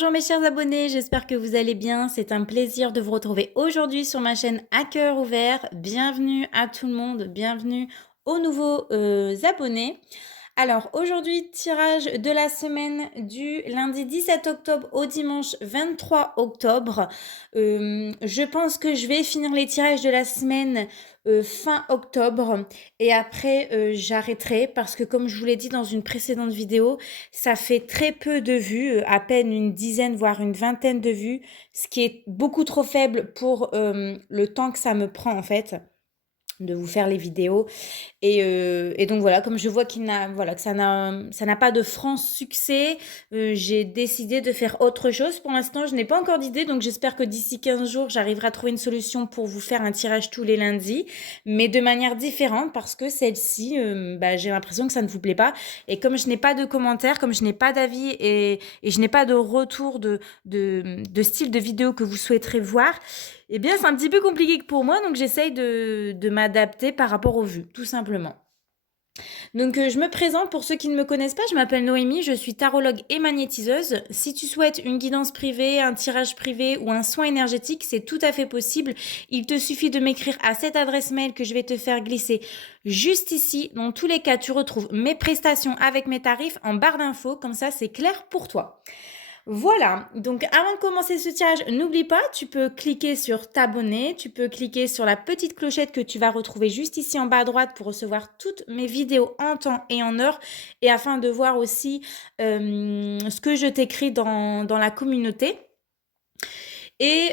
Bonjour mes chers abonnés, j'espère que vous allez bien. C'est un plaisir de vous retrouver aujourd'hui sur ma chaîne À cœur ouvert. Bienvenue à tout le monde, bienvenue aux nouveaux abonnés. Alors aujourd'hui, tirage de la semaine du lundi 17 octobre au dimanche 23 octobre. Je pense que je vais finir les tirages de la semaine fin octobre et après j'arrêterai parce que comme je vous l'ai dit dans une précédente vidéo, ça fait très peu de vues, à peine une dizaine voire une vingtaine de vues, ce qui est beaucoup trop faible pour le temps que ça me prend en fait de vous faire les vidéos. Et donc voilà, comme je vois que ça n'a pas de franc succès, j'ai décidé de faire autre chose. Pour l'instant, je n'ai pas encore d'idée, donc j'espère que d'ici 15 jours, j'arriverai à trouver une solution pour vous faire un tirage tous les lundis, mais de manière différente parce que celle-ci, j'ai l'impression que ça ne vous plaît pas. Et comme je n'ai pas de commentaires, comme je n'ai pas d'avis et je n'ai pas de retour de style de vidéo que vous souhaiterez voir, eh bien, c'est un petit peu compliqué pour moi, donc j'essaye de m'adapter par rapport aux vues, tout simplement. Donc, je me présente pour ceux qui ne me connaissent pas, je m'appelle Noémie, je suis tarologue et magnétiseuse. Si tu souhaites une guidance privée, un tirage privé ou un soin énergétique, c'est tout à fait possible. Il te suffit de m'écrire à cette adresse mail que je vais te faire glisser juste ici. Dans tous les cas, tu retrouves mes prestations avec mes tarifs en barre d'infos, comme ça c'est clair pour toi. Voilà, donc avant de commencer ce tirage, n'oublie pas, tu peux cliquer sur t'abonner, tu peux cliquer sur la petite clochette que tu vas retrouver juste ici en bas à droite pour recevoir toutes mes vidéos en temps et en heure et afin de voir aussi ce que je t'écris dans la communauté. Et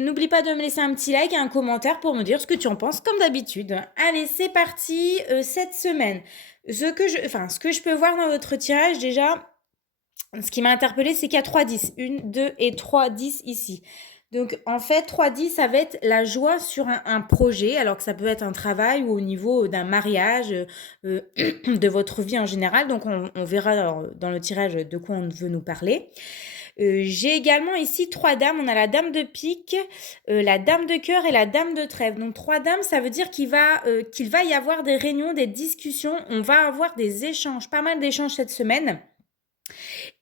n'oublie pas de me laisser un petit like et un commentaire pour me dire ce que tu en penses comme d'habitude. Allez, c'est parti, cette semaine. Ce que je peux voir dans votre tirage déjà, ce qui m'a interpellée, c'est qu'il y a 3 10. 1, 2 et 3 10 ici. Donc, en fait, 3 10, ça va être la joie sur un projet, alors que ça peut être un travail ou au niveau d'un mariage, de votre vie en général. Donc, on verra dans le tirage de quoi on veut nous parler. J'ai également ici 3 dames. On a la dame de pique, la dame de cœur et la dame de trèfle. Donc, 3 dames, ça veut dire qu'il va y avoir des réunions, des discussions. On va avoir des échanges, pas mal d'échanges cette semaine.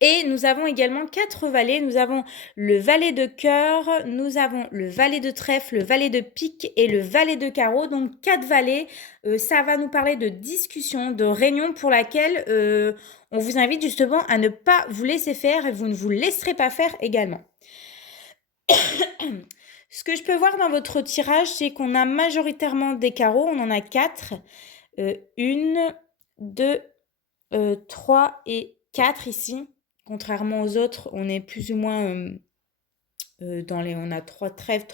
Et nous avons également 4 valets. Nous avons le valet de cœur, nous avons le valet de trèfle, le valet de pique et le valet de carreau. Donc 4 valets. Ça va nous parler de discussion, de réunion pour laquelle on vous invite justement à ne pas vous laisser faire et vous ne vous laisserez pas faire également. Ce que je peux voir dans votre tirage, c'est qu'on a majoritairement des carreaux. On en a 4. 1, 2, 3 et 4 ici. Contrairement aux autres, on est plus ou moins on a 3 trèfles,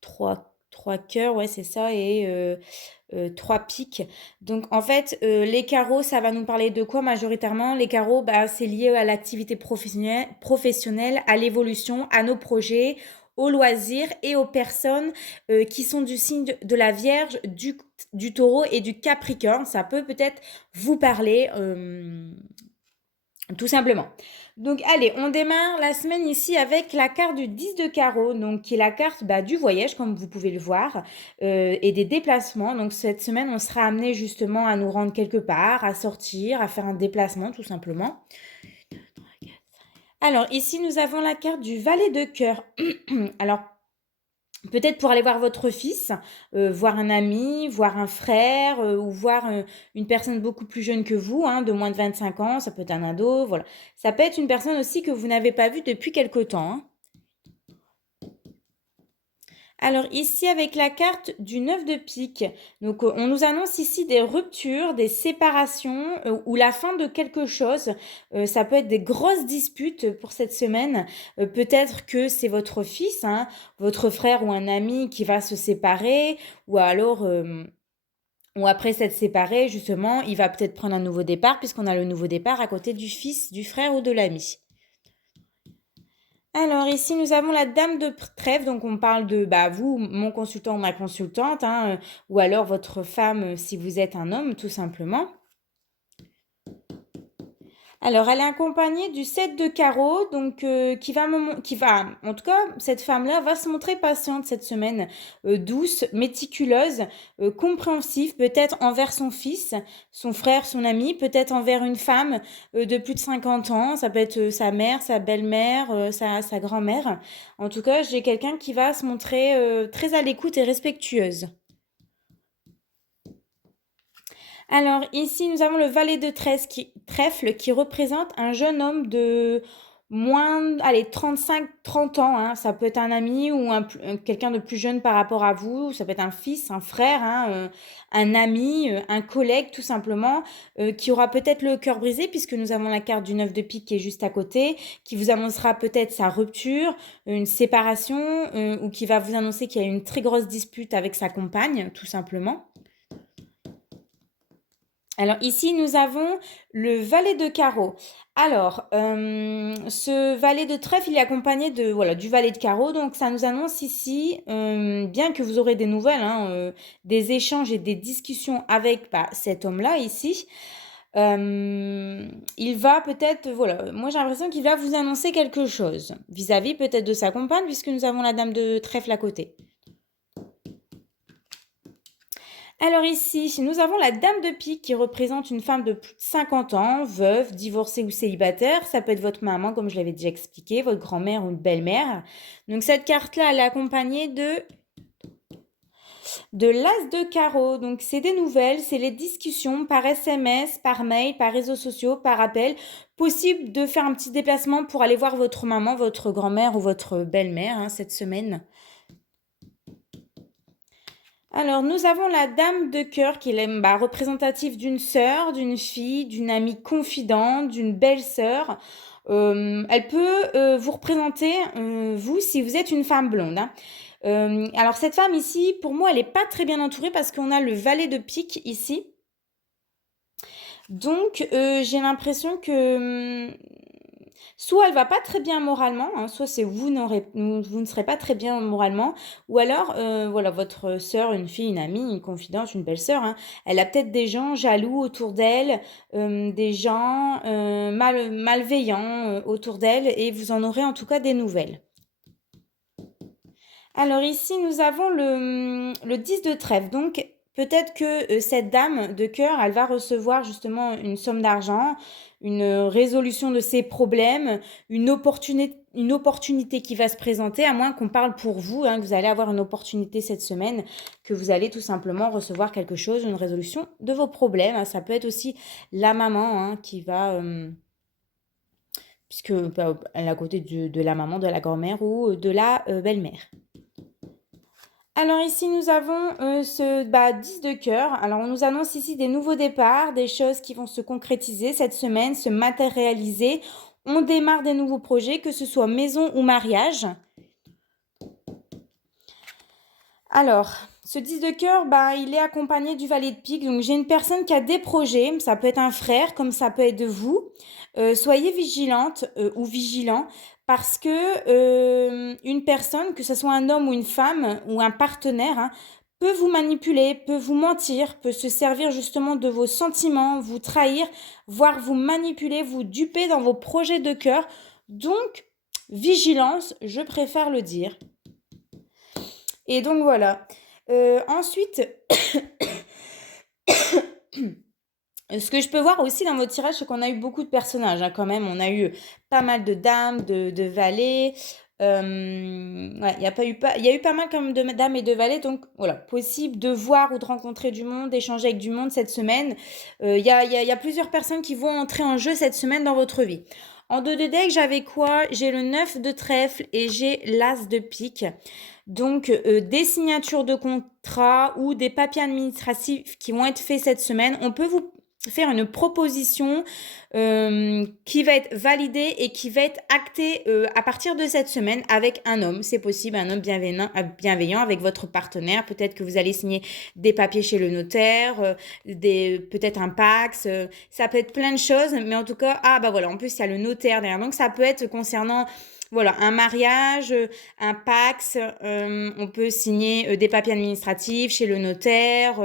3 cœurs, ouais, c'est ça, et 3 piques. Donc, en fait, les carreaux, ça va nous parler de quoi majoritairement? Les carreaux, c'est lié à l'activité professionnelle, à l'évolution, à nos projets, aux loisirs et aux personnes qui sont du signe de la Vierge, du Taureau et du Capricorne. Ça peut peut-être vous parler. Tout simplement. Donc allez, on démarre la semaine ici avec la carte du 10 de carreau, donc qui est la carte du voyage, comme vous pouvez le voir, et des déplacements. Donc cette semaine, on sera amené justement à nous rendre quelque part, à sortir, à faire un déplacement tout simplement. Alors ici, nous avons la carte du valet de cœur. Alors, peut-être pour aller voir votre fils, voir un ami, voir un frère, ou voir, une personne beaucoup plus jeune que vous, hein, de moins de 25 ans, ça peut être un ado, voilà. Ça peut être une personne aussi que vous n'avez pas vue depuis quelque temps, hein. Alors ici avec la carte du 9 de pique, donc on nous annonce ici des ruptures, des séparations ou la fin de quelque chose. Ça peut être des grosses disputes pour cette semaine. Peut-être que c'est votre fils, hein, votre frère ou un ami qui va se séparer ou alors ou après s'être séparé justement, il va peut-être prendre un nouveau départ puisqu'on a le nouveau départ à côté du fils, du frère ou de l'ami. Alors ici, nous avons la dame de trèfle, donc on parle de vous, mon consultant ou ma consultante, hein, ou alors votre femme si vous êtes un homme, tout simplement. Alors, elle est accompagnée du 7 de carreau, donc en tout cas, cette femme-là va se montrer patiente cette semaine, douce, méticuleuse, compréhensive, peut-être envers son fils, son frère, son ami, peut-être envers une femme de plus de 50 ans, ça peut être sa mère, sa belle-mère, sa grand-mère. En tout cas, j'ai quelqu'un qui va se montrer très à l'écoute et respectueuse. Alors ici, nous avons le valet de trèfle qui représente un jeune homme de moins, allez, 35-30 ans, hein. Ça peut être un ami ou quelqu'un de plus jeune par rapport à vous. Ça peut être un fils, un frère, hein, un ami, un collègue tout simplement, qui aura peut-être le cœur brisé puisque nous avons la carte du 9 de pique qui est juste à côté, qui vous annoncera peut-être sa rupture, une séparation, ou qui va vous annoncer qu'il y a une très grosse dispute avec sa compagne, tout simplement. Alors ici, nous avons le valet de carreau. Alors, ce valet de trèfle, il est accompagné de, voilà, du valet de carreau. Donc, ça nous annonce ici, bien que vous aurez des nouvelles, hein, des échanges et des discussions avec cet homme-là ici, il va peut-être, voilà, moi j'ai l'impression qu'il va vous annoncer quelque chose vis-à-vis peut-être de sa compagne, puisque nous avons la dame de trèfle à côté. Alors ici, nous avons la dame de pique qui représente une femme de plus de 50 ans, veuve, divorcée ou célibataire. Ça peut être votre maman, comme je l'avais déjà expliqué, votre grand-mère ou une belle-mère. Donc cette carte-là, elle est accompagnée de l'as de carreau. Donc c'est des nouvelles, c'est les discussions par SMS, par mail, par réseaux sociaux, par appel. Possible de faire un petit déplacement pour aller voir votre maman, votre grand-mère ou votre belle-mère, hein, cette semaine. Alors, nous avons la dame de cœur qui est représentative d'une sœur, d'une fille, d'une amie confidente, d'une belle-sœur. Elle peut vous représenter, vous, si vous êtes une femme blonde, hein. Alors, cette femme ici, pour moi, elle n'est pas très bien entourée parce qu'on a le valet de pique ici. Donc, j'ai l'impression que soit elle va pas très bien moralement, hein, soit c'est vous ne serez pas très bien moralement, ou alors, voilà, votre sœur, une fille, une amie, une confidente, une belle-sœur, hein, elle a peut-être des gens jaloux autour d'elle, des gens malveillants autour d'elle, et vous en aurez en tout cas des nouvelles. Alors ici, nous avons le 10 de trèfle. Donc, peut-être que cette dame de cœur, elle va recevoir justement une somme d'argent, une résolution de ses problèmes, une opportunité qui va se présenter, à moins qu'on parle pour vous, hein, que vous allez avoir une opportunité cette semaine, que vous allez tout simplement recevoir quelque chose, une résolution de vos problèmes, hein. Ça peut être aussi la maman, hein, qui va... puisque elle est à côté de la maman, de la grand-mère ou de la belle-mère. Alors ici, nous avons ce 10 de cœur. Alors on nous annonce ici des nouveaux départs, des choses qui vont se concrétiser cette semaine, se matérialiser. On démarre des nouveaux projets, que ce soit maison ou mariage. Alors, ce 10 de cœur, il est accompagné du valet de pique. Donc j'ai une personne qui a des projets, ça peut être un frère, comme ça peut être de vous. Soyez vigilante ou vigilant parce que une personne, que ce soit un homme ou une femme ou un partenaire, hein, peut vous manipuler, peut vous mentir, peut se servir justement de vos sentiments, vous trahir, voire vous manipuler, vous duper dans vos projets de cœur. Donc, vigilance, je préfère le dire. Et donc voilà. Ensuite, ce que je peux voir aussi dans votre tirage, c'est qu'on a eu beaucoup de personnages, hein, quand même. On a eu pas mal de dames, de valets. Ouais, il y a eu pas mal comme de dames et de valets. Donc voilà, possible de voir ou de rencontrer du monde, d'échanger avec du monde cette semaine. Il y a plusieurs personnes qui vont entrer en jeu cette semaine dans votre vie. En dos de deck, j'avais quoi? J'ai le 9 de trèfle et j'ai l'as de pique. Donc, des signatures de contrat ou des papiers administratifs qui vont être faits cette semaine. On peut vous faire une proposition qui va être validée et qui va être actée à partir de cette semaine avec un homme. C'est possible, un homme bienveillant avec votre partenaire. Peut-être que vous allez signer des papiers chez le notaire, peut-être un Pax. Ça peut être plein de choses, mais en tout cas, voilà, en plus, il y a le notaire derrière. Donc, ça peut être concernant... Voilà, un mariage, un Pax, on peut signer des papiers administratifs chez le notaire,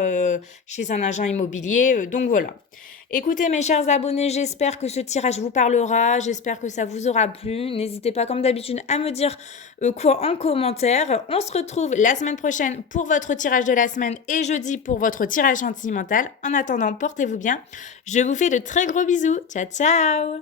chez un agent immobilier. Donc voilà. Écoutez, mes chers abonnés, j'espère que ce tirage vous parlera, j'espère que ça vous aura plu. N'hésitez pas, comme d'habitude, à me dire quoi en commentaire. On se retrouve la semaine prochaine pour votre tirage de la semaine et jeudi pour votre tirage sentimental. En attendant, portez-vous bien. Je vous fais de très gros bisous. Ciao, ciao!